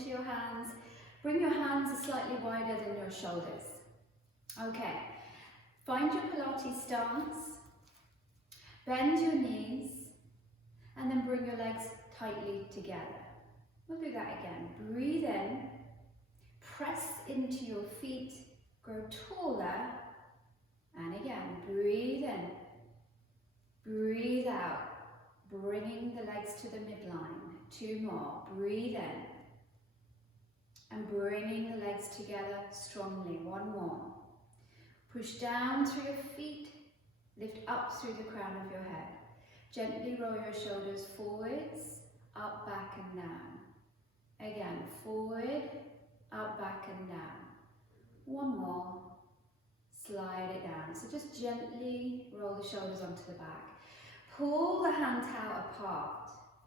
into your hands. Bring your hands slightly wider than your shoulders. Okay, find your Pilates stance, bend your knees, and then bring your legs tightly together. We'll do that again. Breathe in, press into your feet, grow taller, and again, breathe in, breathe out, bringing the legs to the midline. 2 more, breathe in, and bringing the legs together strongly. 1 more. Push down through your feet, lift up through the crown of your head. Gently roll your shoulders forwards, up, back and down. Again, forward, up, back and down. 1 more, slide it down. So just gently roll the shoulders onto the back. Pull the hand towel apart.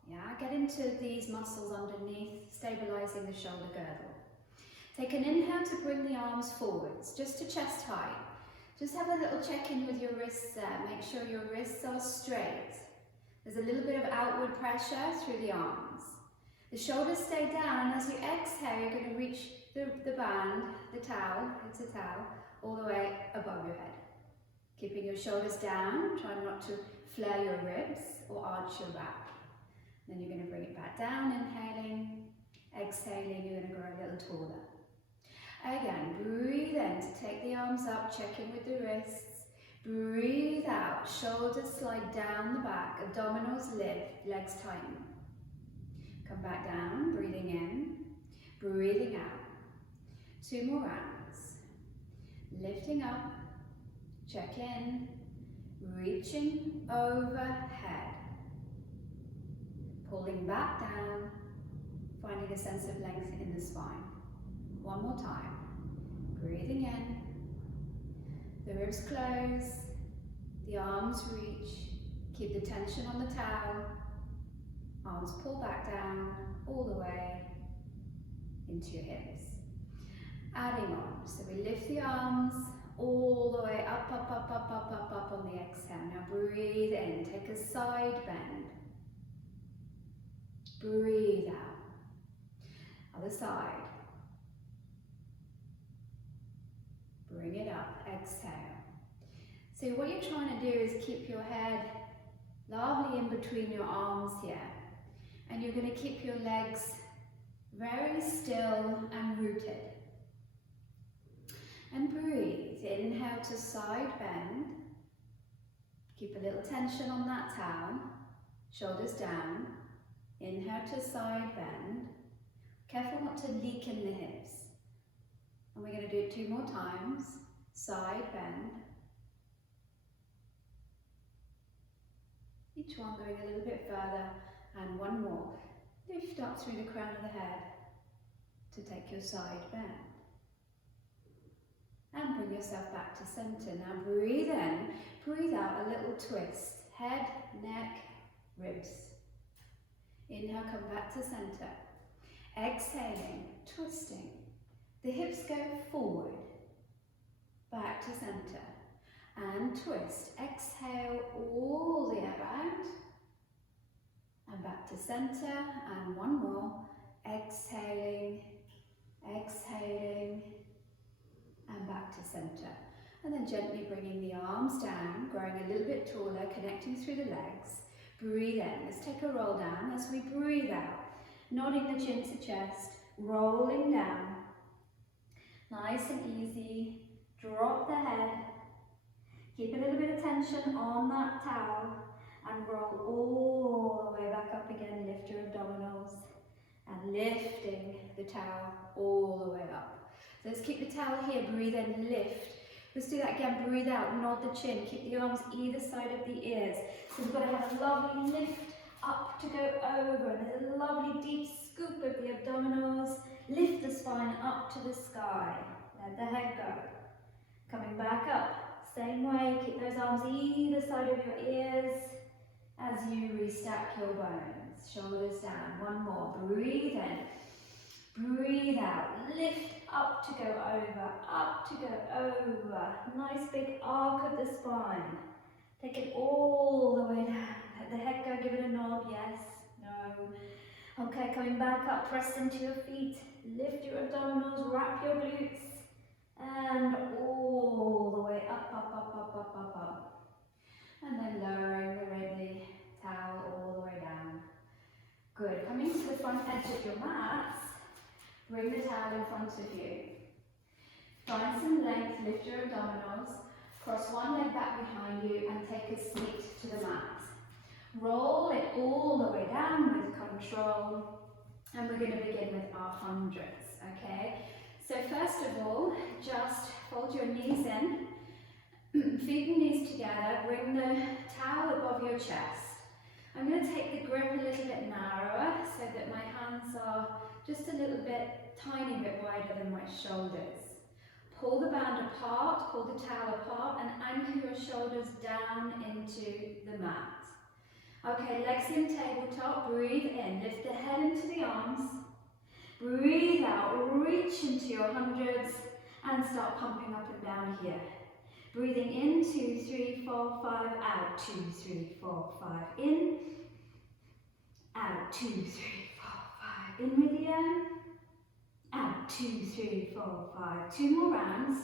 Yeah, get into these muscles underneath, stabilizing the shoulder girdle. Take an inhale to bring the arms forwards, just to chest height. Just have a little check-in with your wrists there. Make sure your wrists are straight. There's a little bit of outward pressure through the arms. The shoulders stay down, and as you exhale, you're going to reach the band, the towel, it's a towel, all the way above your head. Keeping your shoulders down, try not to flare your ribs or arch your back. Then you're going to bring it back down, inhaling, exhaling, you're going to grow a little taller. Again, breathe in to take the arms up, check in with the wrists. Breathe out, shoulders slide down the back, abdominals lift, legs tighten. Come back down, breathing in, breathing out. 2 more rounds. Lifting up, check in, reaching overhead. Pulling back down, finding a sense of length in the spine. 1 more time. Breathing in, the ribs close, the arms reach, keep the tension on the towel, arms pull back down all the way into your hips. Adding on, so we lift the arms all the way up, up, up, up, up, up, up on the exhale. Now breathe in, take a side bend. Breathe out. Other side. Bring it up, exhale. So what you're trying to do is keep your head lovely in between your arms here. And you're going to keep your legs very still and rooted. And breathe. Inhale to side bend. Keep a little tension on that towel. Shoulders down. Inhale to side bend. Careful not to leak in the hips. And we're going to do it 2 more times. Side bend. Each one going a little bit further. And 1 more. Lift up through the crown of the head to take your side bend. And bring yourself back to center. Now breathe in, breathe out, a little twist. Head, neck, ribs. Inhale, come back to center. Exhaling, twisting. The hips go forward, back to center. And twist. Exhale all the way around. And back to center. And 1 more. Exhaling, exhaling. And back to center. And then gently bringing the arms down, growing a little bit taller, connecting through the legs. Breathe in. Let's take a roll down as we breathe out. Nodding the chin to chest, rolling down. Nice and easy. Drop the head. Keep a little bit of tension on that towel and roll all the way back up again. Lift your abdominals and lifting the towel all the way up. So let's keep the towel here, breathe in, lift. Let's do that again, breathe out, nod the chin, keep the arms either side of the ears. So we've got to have a lovely lift up to go over, and there's a lovely deep scoop of the abdominals. Lift the spine up to the sky, let the head go. Coming back up, same way, keep those arms either side of your ears as you restack your bones. Shoulders down, 1 more, breathe in. Breathe out, lift up to go over, up to go over. Nice big arc of the spine. Take it all the way down. Let the head go, give it a nod, yes, no. Okay, coming back up, press into your feet, lift your abdominals, wrap your glutes, and all the way up, up, up, up, up, up, up. And then lowering the towel all the way down. Good, coming to the front edge of your mats, bring the towel in front of you. Find some length, lift your abdominals, cross one leg back behind you and take a seat to the mat. Roll it all the way down with control, and we're going to begin with our hundreds, okay? So first of all, just fold your knees in, feet and knees together, bring the towel above your chest. I'm going to take the grip a little bit narrower so that my hands are just a little bit, tiny bit wider than my shoulders. Pull the band apart, pull the towel apart and anchor your shoulders down into the mat. Okay, legs in tabletop, breathe in, lift the head into the arms, breathe out, reach into your hundreds and start pumping up and down here. Breathing in, 2, 3, 4, 5, out, 2, 3, 4, 5, in, out, 2, 3, 4, 5, in with the air, out, 2, 3, 4, 5, 2 more rounds,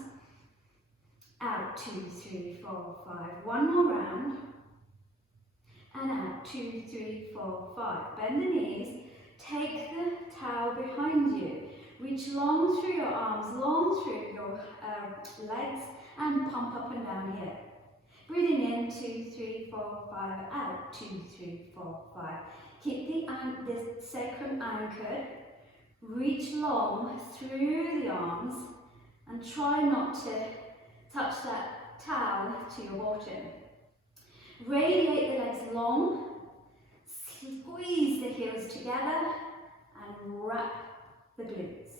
out, 2, 3, 4, 5, 1 more round, and out, 2, 3, 4, 5. Bend the knees, take the towel behind you, reach long through your arms, long through your legs, and pump up and down here. Breathing in, 2, 3, 4, 5, out, 2, 3, 4, 5. Keep the sacrum anchored, reach long through the arms, and try not to touch that towel to your bottom. Radiate the legs long, squeeze the heels together, and wrap the glutes.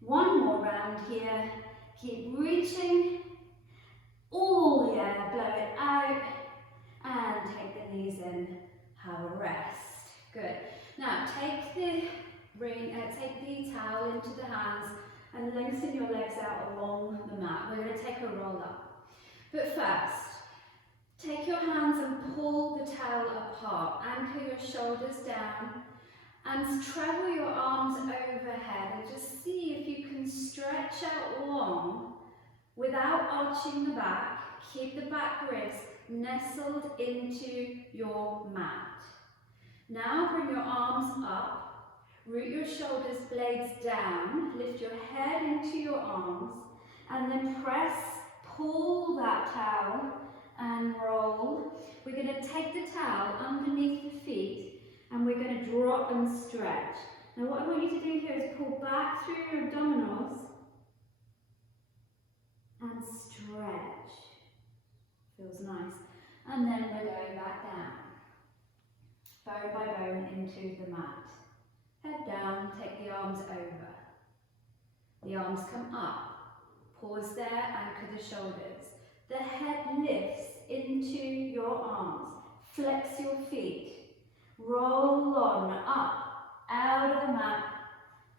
One more round here. Keep reaching, all the air, blow it out, and take the knees in, have a rest. Good. Now take the towel into the hands and lengthen your legs out along the mat. We're going to take a roll up. But first, take your hands and pull the towel apart. Anchor your shoulders down and travel your arms overhead and just see if you can stretch out long without arching the back. Keep the back ribs nestled into your mat. Now bring your arms up, root your shoulders blades down, lift your head into your arms, and then press, pull that towel and roll. We're going to take the towel underneath the feet and we're going to drop and stretch. Now what I want you to do here is pull back through your abdominals and stretch. Feels nice. And then we're going back down. Bone by bone into the mat. Head down, take the arms over. The arms come up. Pause there, anchor the shoulders. The head lifts into your arms. Flex your feet. Roll on, up, out of the mat,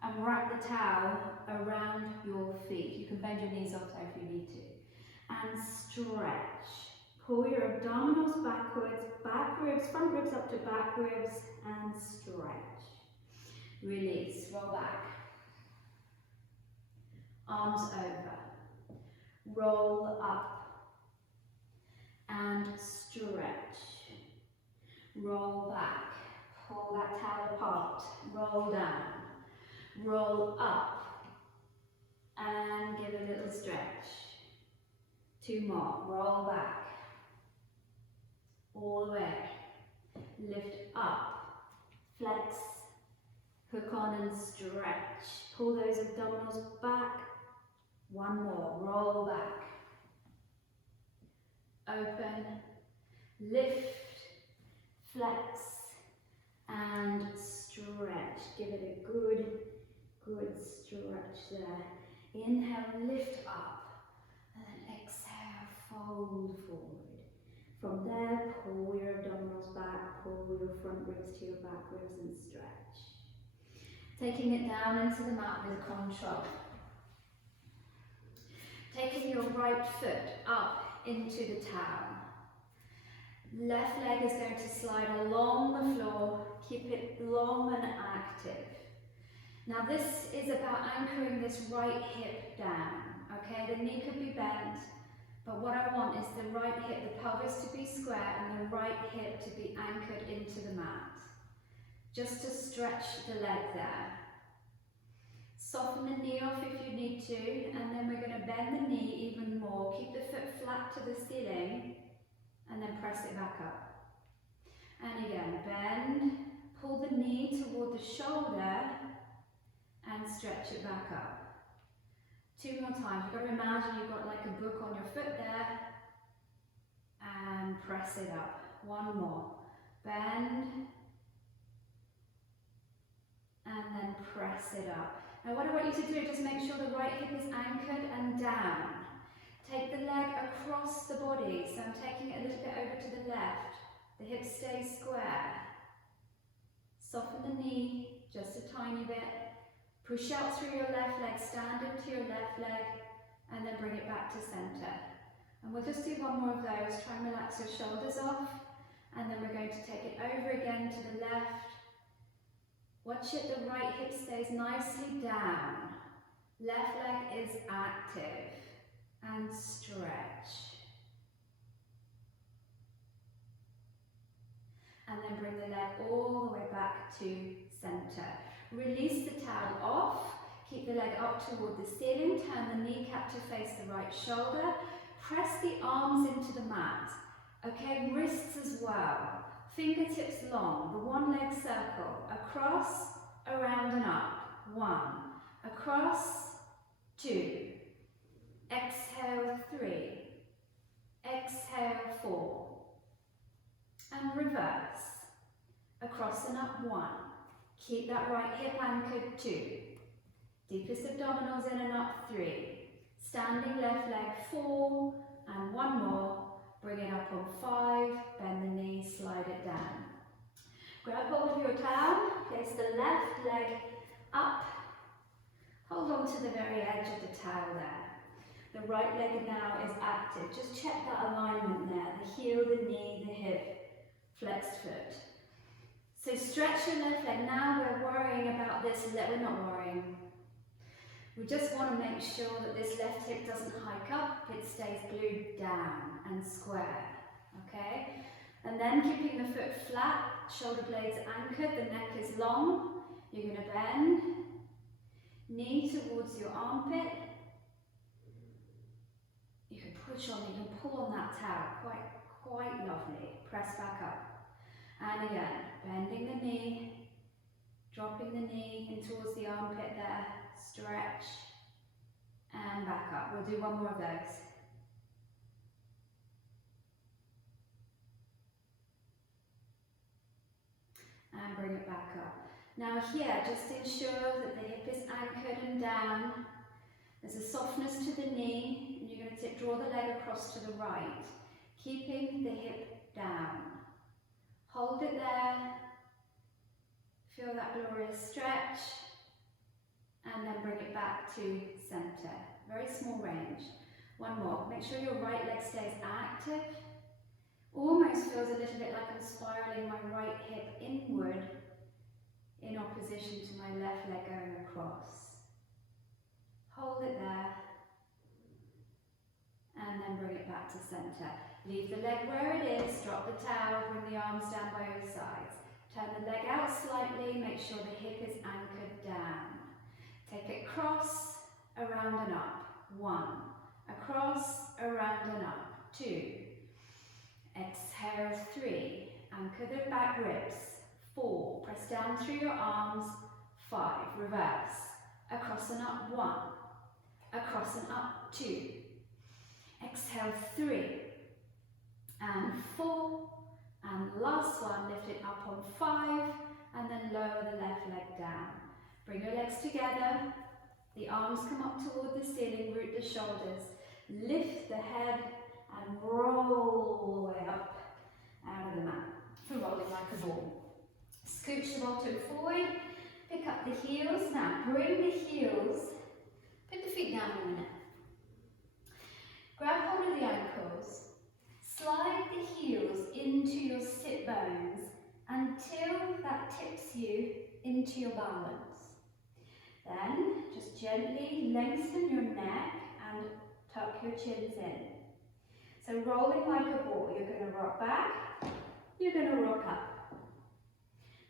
and wrap the towel around your feet. You can bend your knees off there if you need to. And stretch. Pull your abdominals backwards, back ribs, front ribs up to back ribs, and stretch. Release, roll back. Arms over. Roll up. And stretch. Roll back. Pull that towel apart. Roll down. Roll up. And give a little stretch. 2 more. Roll back. All the way. Lift up. Flex. Hook on and stretch. Pull those abdominals back. 1 more. Roll back. Open. Lift. Flex. And stretch. Give it a good stretch there. Inhale, lift up. And then exhale, fold forward. From there, pull your abdominals back, pull your front ribs to your back ribs and stretch. Taking it down into the mat with control. Taking your right foot up into the towel. Left leg is going to slide along the floor. Keep it long and active. Now this is about anchoring this right hip down. Okay, the knee could be bent, but what I want is the right hip, the pelvis to be square and the right hip to be anchored into the mat. Just to stretch the leg there. Soften the knee off if you need to, and then we're going to bend the knee even more. Keep the foot flat to the ceiling, and then press it back up. And again, bend, pull the knee toward the shoulder, and stretch it back up. 2 more times. You've got to imagine you've got like a book on your foot there, and press it up. 1 more. Bend, and then press it up. Now what I want you to do is just make sure the right hip is anchored and down. Take the leg across the body, so I'm taking it a little bit over to the left. The hip stays square. Soften the knee just a tiny bit. Push out through your left leg, stand into your left leg, and then bring it back to center. And we'll just do 1 more of those. Try and relax your shoulders off, and then we're going to take it over again to the left. Watch it, the right hip stays nicely down. Left leg is active. And stretch. And then bring the leg all the way back to center. Release the towel off. Keep the leg up toward the ceiling. Turn the kneecap to face the right shoulder. Press the arms into the mat. Okay, wrists as well. Fingertips long, the 1 leg circle, across, around and up. 1, across, 2, exhale 3, exhale 4, and reverse, across and up 1. Keep that right hip anchored 2, deepest abdominals in and up 3, standing left leg 4, and 1 more. Bring it up on 5, bend the knee, slide it down. Grab hold of your towel, place the left leg up, hold on to the very edge of the towel there. The right leg now is active. Just check that alignment there, the heel, the knee, the hip, flexed foot. So stretch your left leg. Now we're worrying about this, we're not worrying. We just want to make sure that this left hip doesn't hike up, it stays glued down and square, okay? And then keeping the foot flat, shoulder blades anchored, the neck is long. You're going to bend, knee towards your armpit. You can push on, you can pull on that towel, quite lovely. Press back up. And again, bending the knee, dropping the knee in towards the armpit there. Stretch and back up. We'll do 1 more of those. And bring it back up. Now here, just ensure that the hip is anchored and down. There's a softness to the knee, and you're going to draw the leg across to the right, keeping the hip down. Hold it there. Feel that glorious stretch. And then bring it back to center. Very small range. 1 more. Make sure your right leg stays active. Almost feels a little bit like I'm spiraling my right hip inward in opposition to my left leg going across. Hold it there. And then bring it back to center. Leave the leg where it is. Drop the towel. Bring the arms down by your sides. Turn the leg out slightly. Make sure the hip is anchored down. Take it across, around and up. 1. Across, around and up. 2. Exhale 3. Anchor the back ribs. 4. Press down through your arms. 5. Reverse. Across and up. 1. Across and up. 2. Exhale 3. And 4. And last one, lift it up on 5. And then lower the left leg down. Bring your legs together, the arms come up toward the ceiling, root the shoulders, lift the head and roll the way up out of the mat, rolling like a ball. Scooch the bottom forward, pick up the heels, now bring the heels, put the feet down a minute. Grab hold of the ankles, slide the heels into into your sit bones until that tips you into your balance. Then just gently lengthen your neck and tuck your chins in. So rolling like a ball, you're going to rock back, you're going to rock up.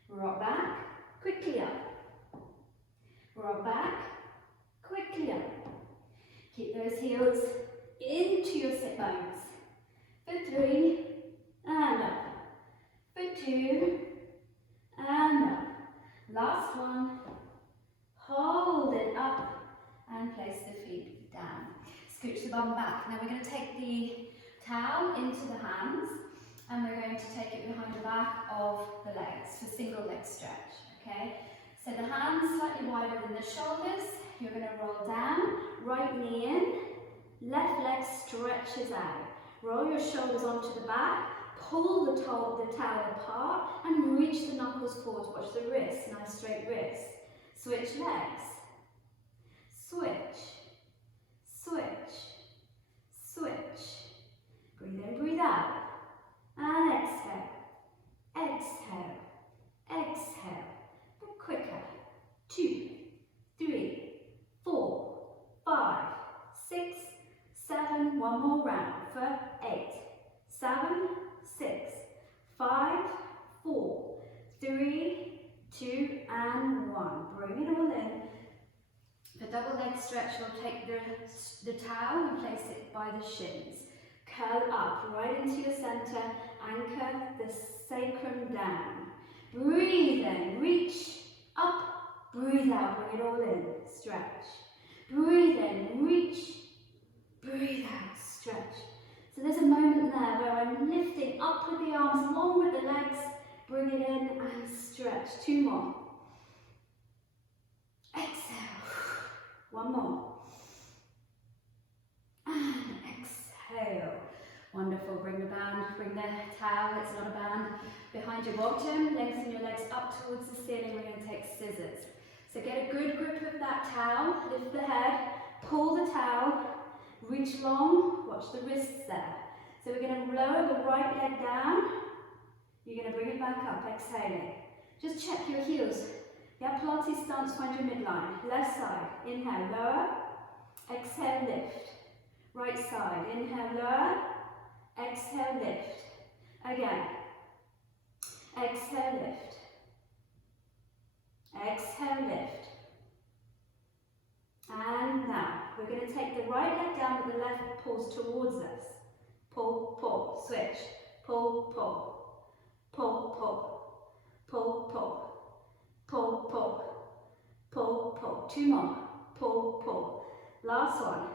Rock back, quickly up. Rock back, quickly up. Keep those heels into your sit bones. For 3, and up. For 2, and up. Last one. Hold it up and place the feet down. Scooch the bum back. Now we're going to take the towel into the hands and we're going to take it behind the back of the legs for single leg stretch. Okay? So the hands slightly wider than the shoulders. You're going to roll down, right knee in, left leg stretches out. Roll your shoulders onto the back, pull the towel apart and reach the knuckles forwards. Watch the wrists, nice straight wrists. Switch legs. Switch. Switch. Switch. Breathe in, breathe out. And exhale. Exhale. Exhale. But quicker. 2, 3, 4, 5, 6, 7. One more round for 8, 7, 6, 5, 4, 3, 2, and 1. Bring it all in. For double leg stretch, we'll take the towel and place it by the shins. Curl up right into your center. Anchor the sacrum down. Breathe in. Reach up. Breathe out. Bring it all in. Stretch. Breathe in. Reach. Breathe out. Stretch. So there's a moment there where I'm lifting up with the arms along with the legs. Bring it in and stretch. 2 more. Exhale. 1 more. And exhale. Wonderful. Bring the band, bring the towel, it's not a band, behind your bottom. Lengthen your legs up towards the ceiling. We're going to take scissors. So get a good grip of that towel. Lift the head. Pull the towel. Reach long. Watch the wrists there. So we're going to lower the right leg down. You're going to bring it back up, exhaling. Just check your heels. Yeah, Pilates stance, find your midline. Left side, inhale, lower. Exhale, lift. Right side, inhale, lower. Exhale, lift. Again. Exhale, lift. Exhale, lift. And now, we're going to take the right leg down with the left pulls towards us. Pull, pull, switch. Pull, pull. Pull, pull, pull, pull, pull, pull, pull, pull. 2 more. Pull, pull. Last one.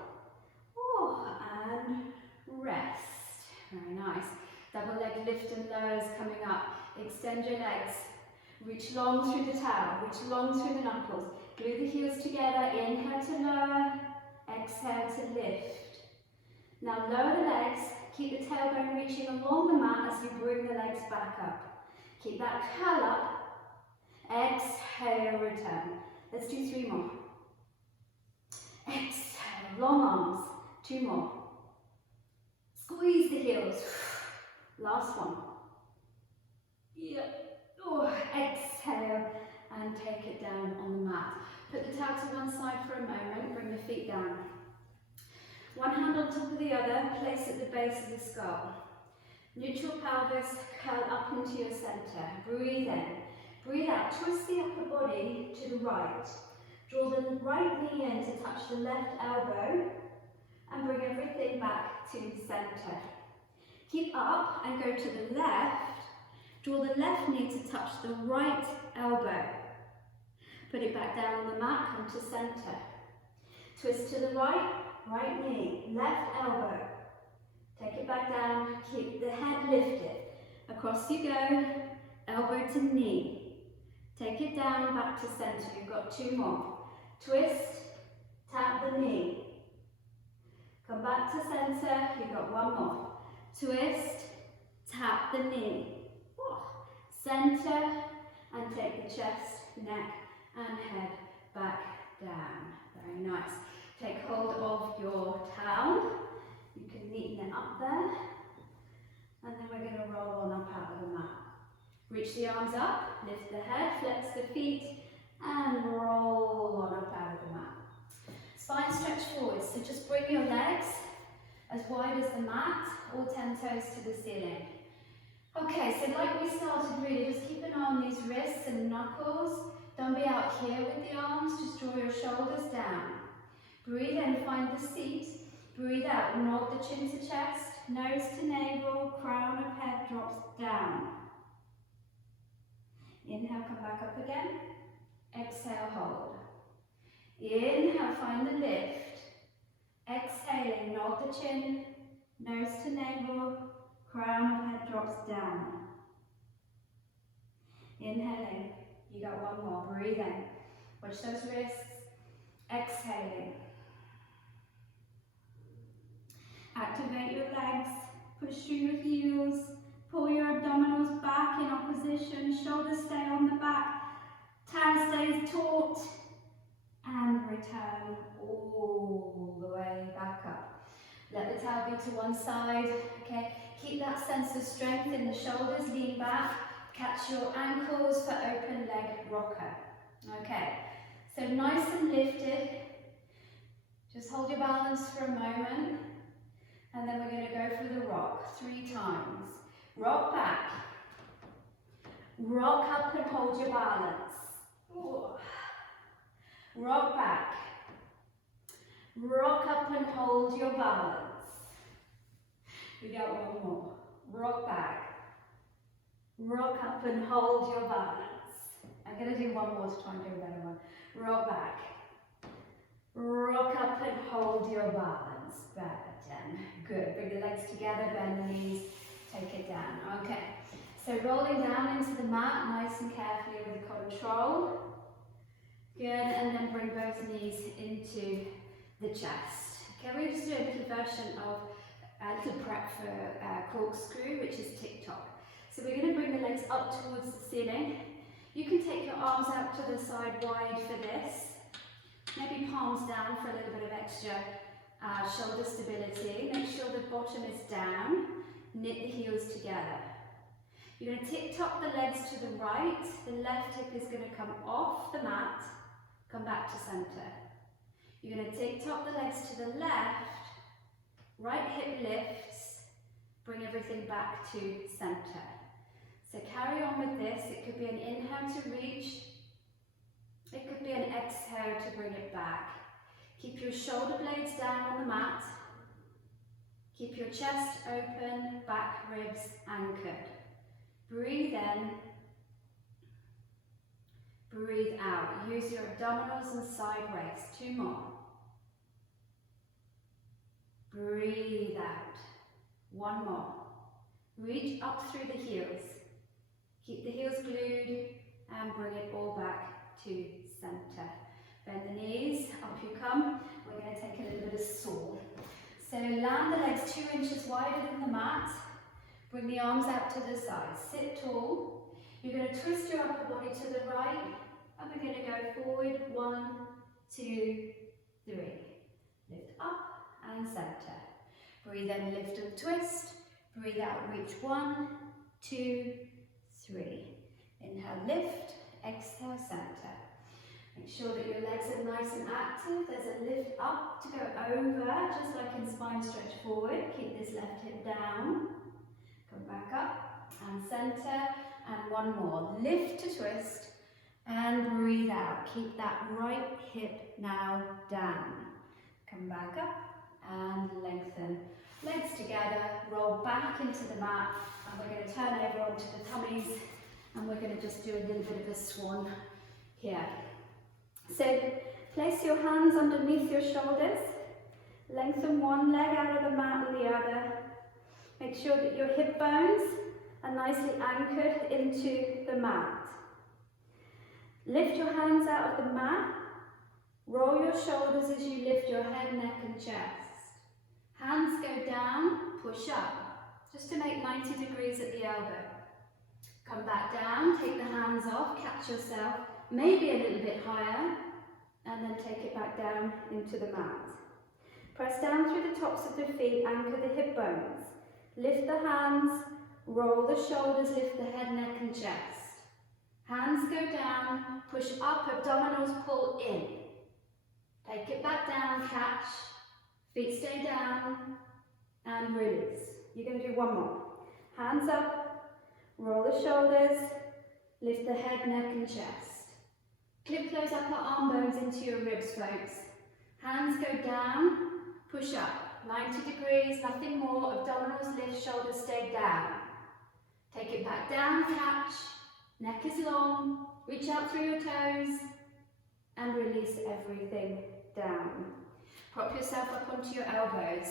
Oh, and rest. Very nice. Double leg lift and lowers coming up. Extend your legs. Reach long through the towel. Reach long through the knuckles. Glue the heels together. Inhale to lower. Exhale to lift. Now lower the legs. Keep the tailbone reaching along the mat as you bring the legs back up. Keep that curl up. Exhale, return. Let's do 3 more. Exhale, long arms. 2 more. Squeeze the heels. Last one. Yep. Oh, exhale and take it down on the mat. Put the towel to one side for a moment. Bring the feet down. One hand on top of the other, place at the base of the skull. Neutral pelvis, curl up into your center. Breathe in. Breathe out. Twist the upper body to the right. Draw the right knee in to touch the left elbow and bring everything back to center. Keep up and go to the left. Draw the left knee to touch the right elbow. Put it back down on the mat, come to center. Twist to the right, right knee, left elbow. Take it back down, keep the head lifted. Across you go, elbow to knee. Take it down, back to center. You've got 2 more. Twist, tap the knee. Come back to center, you've got 1 more. Twist, tap the knee. Center, and take the chest, neck, and head back down. Very nice. Take hold of your towel. You can neaten it up there. And then we're going to roll on up out the arms up, lift the head, flex the feet, and roll on up out of the mat. Spine stretch forward, so just bring your legs as wide as the mat, all 10 toes to the ceiling. Okay, so like we started really, just keep an eye on these wrists and knuckles. Don't be out here with the arms, just draw your shoulders down. Breathe in, find the seat. Breathe out, nod the chin to chest, nose to navel, crown of head drops down. Inhale, come back up again. Exhale, hold. Inhale, find the lift. Exhaling, nod the chin, nose to navel, crown of head drops down. Inhaling, you got one more, breathe in. Watch those wrists. Exhaling. Activate your legs, push through your heels, pull your abdominals back in opposition, shoulders stay on the back, tail stays taut, and return all the way back up. Let the tail be to one side, okay? Keep that sense of strength in the shoulders, lean back, catch your ankles for open leg rocker, okay? So nice and lifted, just hold your balance for a moment. And then we're going to go for the rock 3 times. Rock back. Rock up and hold your balance. Ooh. Rock back. Rock up and hold your balance. We got one more. Rock back. Rock up and hold your balance. I'm going to do one more to try and do a better one. Rock back. Rock up and hold your balance. Back. Good. Bring the legs together, bend the knees, take it down. Okay. So rolling down into the mat, nice and carefully with control. Good. And then bring both knees into the chest. Okay, we're just doing a little version of a little prep for corkscrew, which is tick-tock. So we're going to bring the legs up towards the ceiling. You can take your arms out to the side wide for this. Maybe palms down for a little bit of extra shoulder stability. Make sure the bottom is down. Knit the heels together. You're going to tick-tock the legs to the right. The left hip is going to come off the mat. Come back to center. You're going to tick-tock the legs to the left. Right hip lifts. Bring everything back to center. So carry on with this. It could be an inhale to reach. It could be an exhale to bring it back. Keep your shoulder blades down on the mat. Keep your chest open, back ribs anchored. Breathe in. Breathe out. Use your abdominals and side waist. 2 more. Breathe out. 1 more. Reach up through the heels. Keep the heels glued and bring it all back to center. Bend the knees, up you come. We're going to take a little bit of saw. So land the legs 2 inches wider than the mat. Bring the arms out to the side. Sit tall. You're going to twist your upper body to the right. And we're going to go forward. 1, 2, 3. Lift up and center. Breathe in, lift and twist. Breathe out, reach. 1, 2, 3. Inhale, lift. Exhale, center. Make sure that your legs are nice and active. There's a lift up to go over, just like in spine stretch forward. Keep this left hip down. Come back up and center. And 1 more. Lift to twist and breathe out. Keep that right hip now down. Come back up and lengthen. Legs together. Roll back into the mat. And we're going to turn over onto the tummies. And we're going to just do a little bit of a swan here. So place your hands underneath your shoulders, lengthen one leg out of the mat and the other. Make sure that your hip bones are nicely anchored into the mat. Lift your hands out of the mat, roll your shoulders as you lift your head, neck and chest. Hands go down, push up, just to make 90 degrees at the elbow. Come back down, take the hands off, catch yourself. Maybe a little bit higher, and then take it back down into the mat. Press down through the tops of the feet, anchor the hip bones. Lift the hands, roll the shoulders, lift the head, neck and chest. Hands go down, push up, abdominals pull in. Take it back down, catch, feet stay down, and release. You're going to do one more. Hands up, roll the shoulders, lift the head, neck and chest. Clip those upper arm bones into your ribs, folks. Hands go down, push up, 90 degrees, nothing more, abdominals lift, shoulders stay down. Take it back down, catch, neck is long, reach out through your toes, and release everything down. Prop yourself up onto your elbows.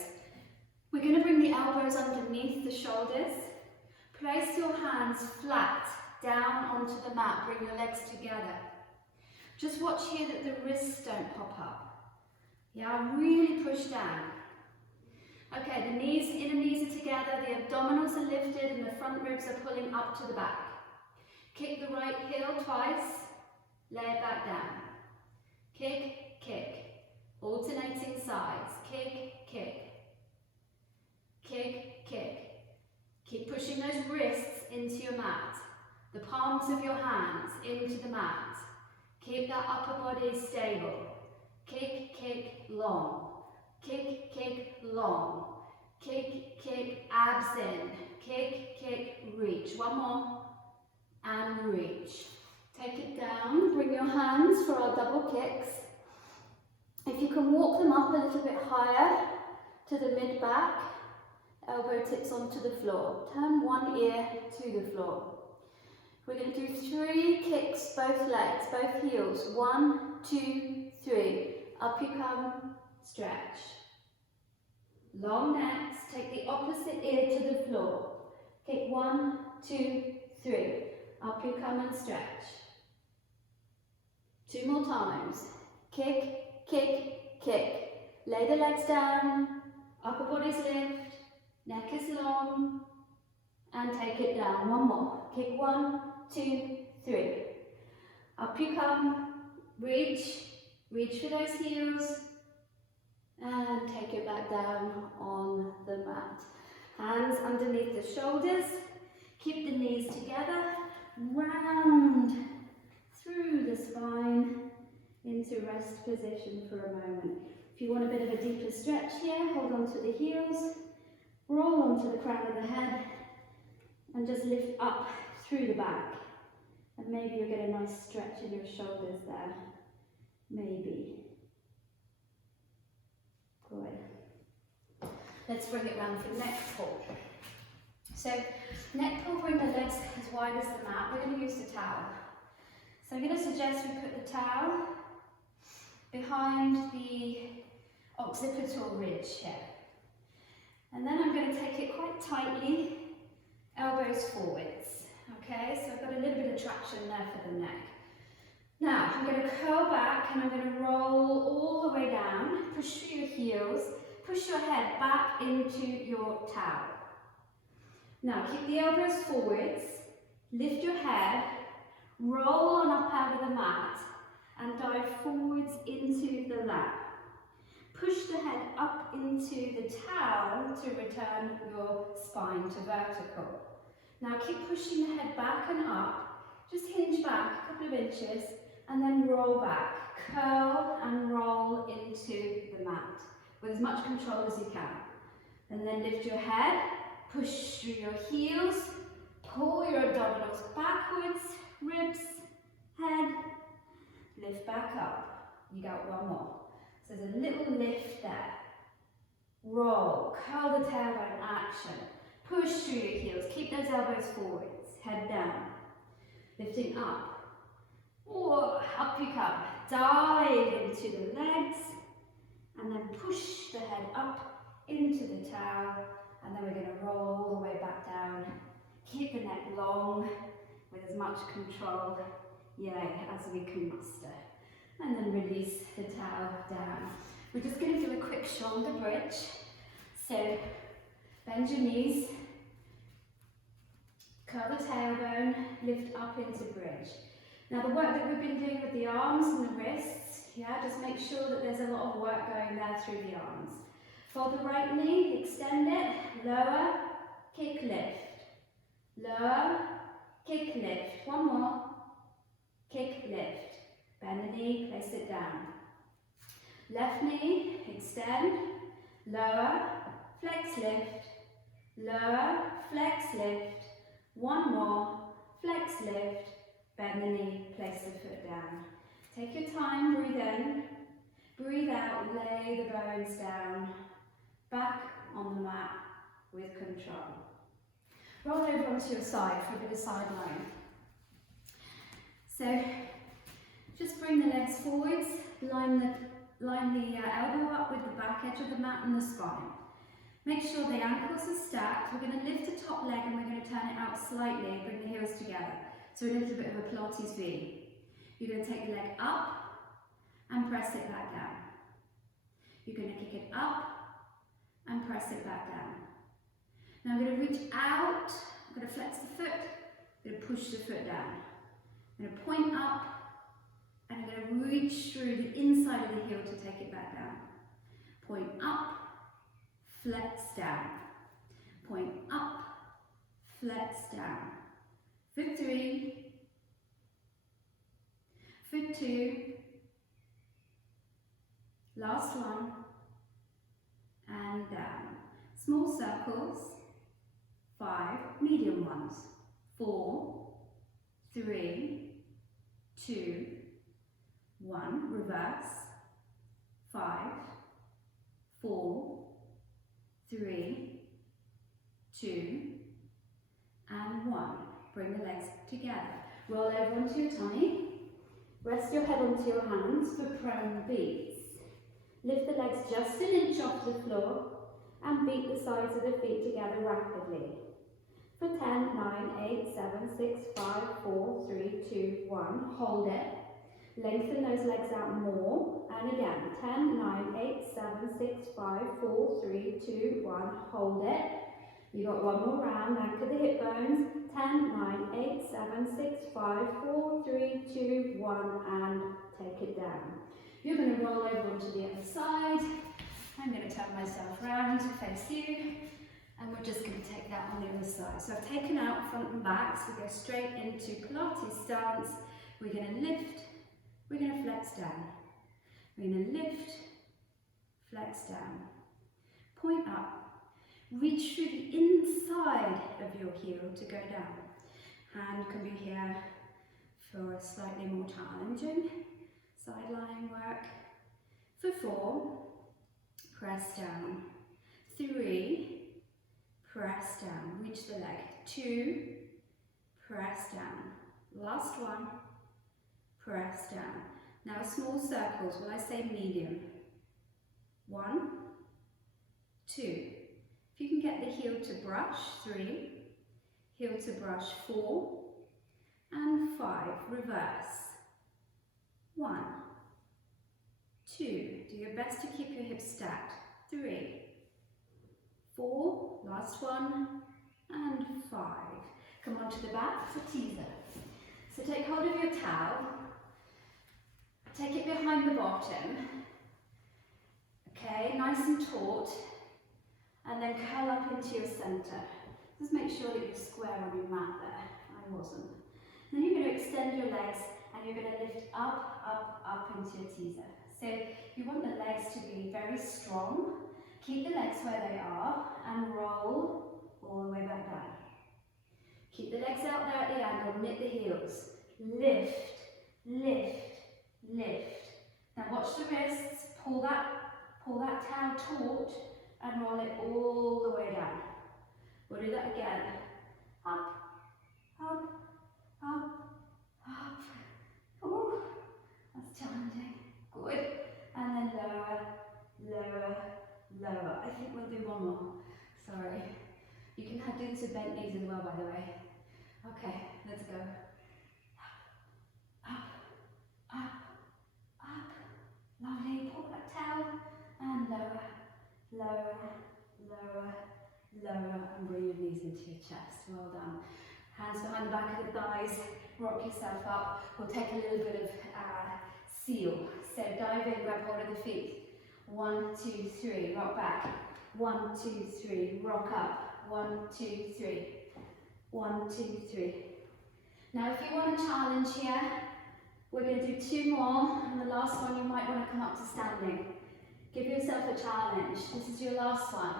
We're going to bring the elbows underneath the shoulders. Place your hands flat down onto the mat, bring your legs together. Just watch here that the wrists don't pop up. Yeah, really push down. Okay, the knees, inner knees are together, the abdominals are lifted and the front ribs are pulling up to the back. Kick the right heel twice, lay it back down. Kick, kick, alternating sides. Kick, kick, kick, kick. Keep pushing those wrists into your mat, the palms of your hands into the mat. Keep that upper body stable. Kick, kick, long. Kick, kick, long. Kick, kick, abs in. Kick, kick, reach. One more. And reach. Take it down. Bring your hands for our double kicks. If you can walk them up a little bit higher to the mid-back, elbow tips onto the floor. Turn one ear to the floor. We're going to do 3 kicks, both legs, both heels. 1, 2, 3. Up you come, stretch. Long necks, take the opposite ear to the floor. Kick 1, 2, 3. Up you come and stretch. 2 more times. Kick, kick, kick. Lay the legs down, upper body's lift, neck is long, and take it down. 1 more. Kick 1, 2, 3. Up you come, reach for those heels, and take it back down on the mat. Hands underneath the shoulders, keep the knees together, round through the spine into rest position for a moment. If you want a bit of a deeper stretch here, hold on to the heels, roll onto the crown of the head, and just lift up through the back. And maybe you'll get a nice stretch in your shoulders there. Maybe. Good. Let's bring it round for neck pull. So, neck pull, bring the legs as wide as the mat. We're going to use the towel. So I'm going to suggest we put the towel behind the occipital ridge here. And then I'm going to take it quite tightly, elbows forwards. Okay, so I've got a little bit of traction there for the neck. Now, I'm going to curl back and I'm going to roll all the way down, push through your heels, push your head back into your towel. Now, keep the elbows forwards, lift your head, roll on up out of the mat and dive forwards into the lap. Push the head up into the towel to return your spine to vertical. Now keep pushing the head back and up, just hinge back a couple of inches and then roll back. Curl and roll into the mat with as much control as you can. And then lift your head, push through your heels, pull your abdominals backwards, ribs, head, lift back up. You got one more. So there's a little lift there. Roll, curl the tailbone, action. Push through your heels, keep those elbows forwards, head down. Lifting up. Or up you come. Dive into the legs and then push the head up into the towel and then we're going to roll all the way back down. Keep the neck long with as much control as we can muster. And then release the towel down. We're just going to do a quick shoulder bridge. So bend your knees, curl the tailbone, lift up into bridge. Now the work that we've been doing with the arms and the wrists, just make sure that there's a lot of work going there through the arms. Fold the right knee, extend it, lower, kick, lift. Lower, kick, lift. One more. kick, lift. Bend the knee, place it down. Left knee, extend, lower, flex, lift, lower, flex, lift. One more, flex, lift, bend the knee, place the foot down. Take your time, breathe in, breathe out, lay the bones down, back on the mat with control. Roll over onto your side for a bit of side lying. So, just bring the legs forwards, line the elbow up with the back edge of the mat and the spine. Make sure the ankles are stacked. We're going to lift the top leg and we're going to turn it out slightly, bring the heels together. So a little bit of a Pilates V. You're going to take the leg up and press it back down. You're going to kick it up and press it back down. Now I'm going to reach out, I'm going to flex the foot, I'm going to push the foot down. I'm going to point up and I'm going to reach through the inside of the heel to take it back down. Point up, flex down. Point up, flex down. Foot 3, foot 2, last one, and down. Small circles, 5, medium ones, 4, 3, 2, 1, reverse, 5, 4, 3, 2, and 1. Bring the legs together. Roll over onto your tummy. Rest your head onto your hands for prone beats. Lift the legs just an inch off the floor and beat the sides of the feet together rapidly. For 10, 9, 8, 7, 6, 5, 4, 3, 2, 1. Hold it. Lengthen those legs out more. And again, 10, 9, 8, 7, 6, 5, 4, 3, 2, 1. Hold it. You got one more round. Anchor the hip bones. 10, 9, 8, 7, 6, 5, 4, 3, 2, 1. And take it down. You're going to roll over onto the other side. I'm going to turn myself round to face you. And we're just going to take that on the other side. So I've taken out front and back. So we go straight into Pilates stance. We're going to lift. We're going to flex down. We're going to lift, flex down. Point up. Reach through the inside of your heel to go down. Hand can be here for a slightly more challenging side lying work. For 4, press down. 3, press down. Reach the leg. 2, press down. Last one, press down. Now small circles, will I say medium? 1, 2. If you can get the heel to brush, 3, heel to brush, 4, and 5, reverse. 1, 2, do your best to keep your hips stacked, 3, 4, last one, and 5. Come on to the back for teaser. So take hold of your towel, take it behind the bottom, okay, nice and taut, and then curl up into your centre. Just make sure that you're square on your mat there. I wasn't. Then you're going to extend your legs and you're going to lift up, up, up into your teaser. So you want the legs to be very strong. Keep the legs where they are and roll all the way back down. Keep the legs out there at the angle, knit the heels. Lift, lift, lift. Now watch the wrists, pull that towel taut and roll it all the way down. We'll do that again. Up, up, up, up. Oh, that's challenging. Good. And then lower, lower, lower. I think we'll do one more. Sorry. You can do this with bent knees as well, by the way. Okay, let's go. Up, up, up. Lovely. Pull that towel and lower, lower, lower, lower, and bring your knees into your chest. Well done. Hands behind the back of the thighs. Rock yourself up. We'll take a little bit of seal. So dive in, grab hold of the feet. 1, 2, 3. Rock back. 1, 2, 3. Rock up. 1, 2, 3. 1, 2, 3. Now if you want a challenge here, We're going to do 2 more, and the last one you might want to come up to standing. Give yourself a challenge. This is your last one.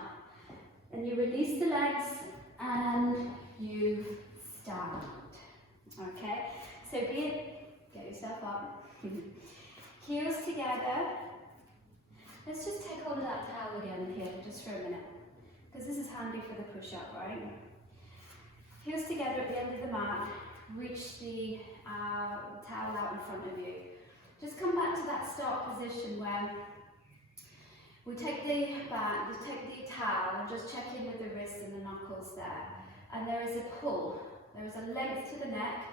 And you release the legs and you stand. Okay? So get yourself up. Heels together. Let's just take hold of that towel again here just for a minute. Because this is handy for the push-up, right? Heels together at the end of the mat. Reach the towel out in front of you. Just come back to that start position where we take the towel and just check in with the wrists and the knuckles there. And there is a pull. There is a length to the neck.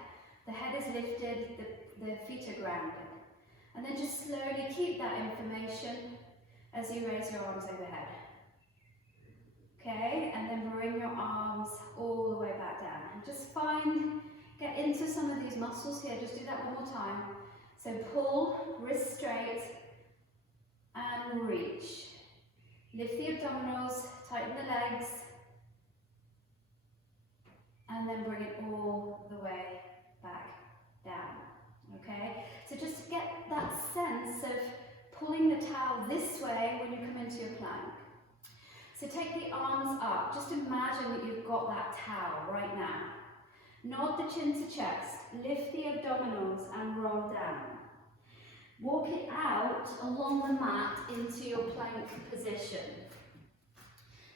The head is lifted, the feet are grounded. And then just slowly keep that information as you raise your arms overhead. Okay, and then bring your arms all the way back down. And just get into some of these muscles here. Just do that one more time. So pull, wrist straight, and reach. Lift the abdominals, tighten the legs, and then bring it all the way back down. Okay? So just get that sense of pulling the towel this way when you come into your plank. So take the arms up. Just imagine that you've got that towel right now. Nod the chin to chest. Lift the abdominals and roll down. Walk it out along the mat into your plank position.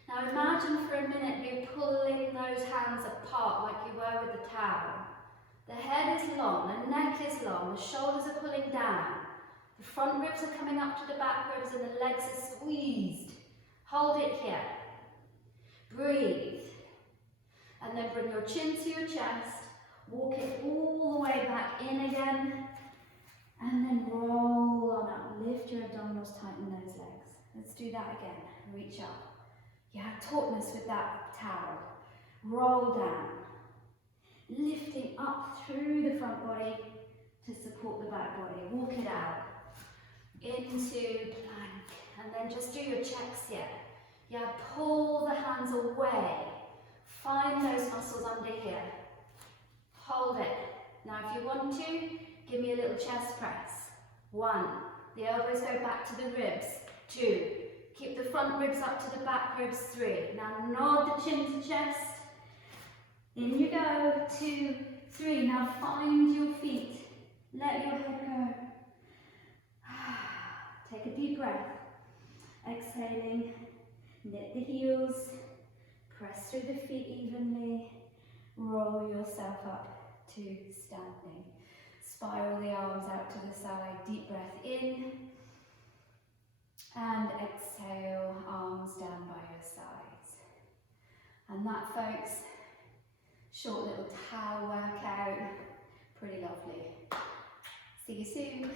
Now imagine for a minute you pulling those hands apart like you were with the towel. The head is long, the neck is long, the shoulders are pulling down. The front ribs are coming up to the back ribs and the legs are squeezed. Hold it here. Breathe. And then bring your chin to your chest. Walk it all the way back in again. And then roll on up. Lift your abdominals, tighten those legs. Let's do that again. Reach up. You have tautness with that towel. Roll down. Lifting up through the front body to support the back body. Walk it out. Into plank. And then just do your checks here. Yeah, pull the hands away. Find those muscles under here. Hold it. Now if you want to, give me a little chest press. 1. The elbows go back to the ribs. 2. Keep the front ribs up to the back ribs. 3. Now nod the chin to chest. In you go. 2, 3. Now find your feet. Let your head go. Take a deep breath. Exhaling. Knit the heels. Press through the feet evenly. Roll yourself up to standing. Spiral the arms out to the side. Deep breath in. And exhale, arms down by your sides. And that, folks, short little towel workout. Pretty lovely. See you soon.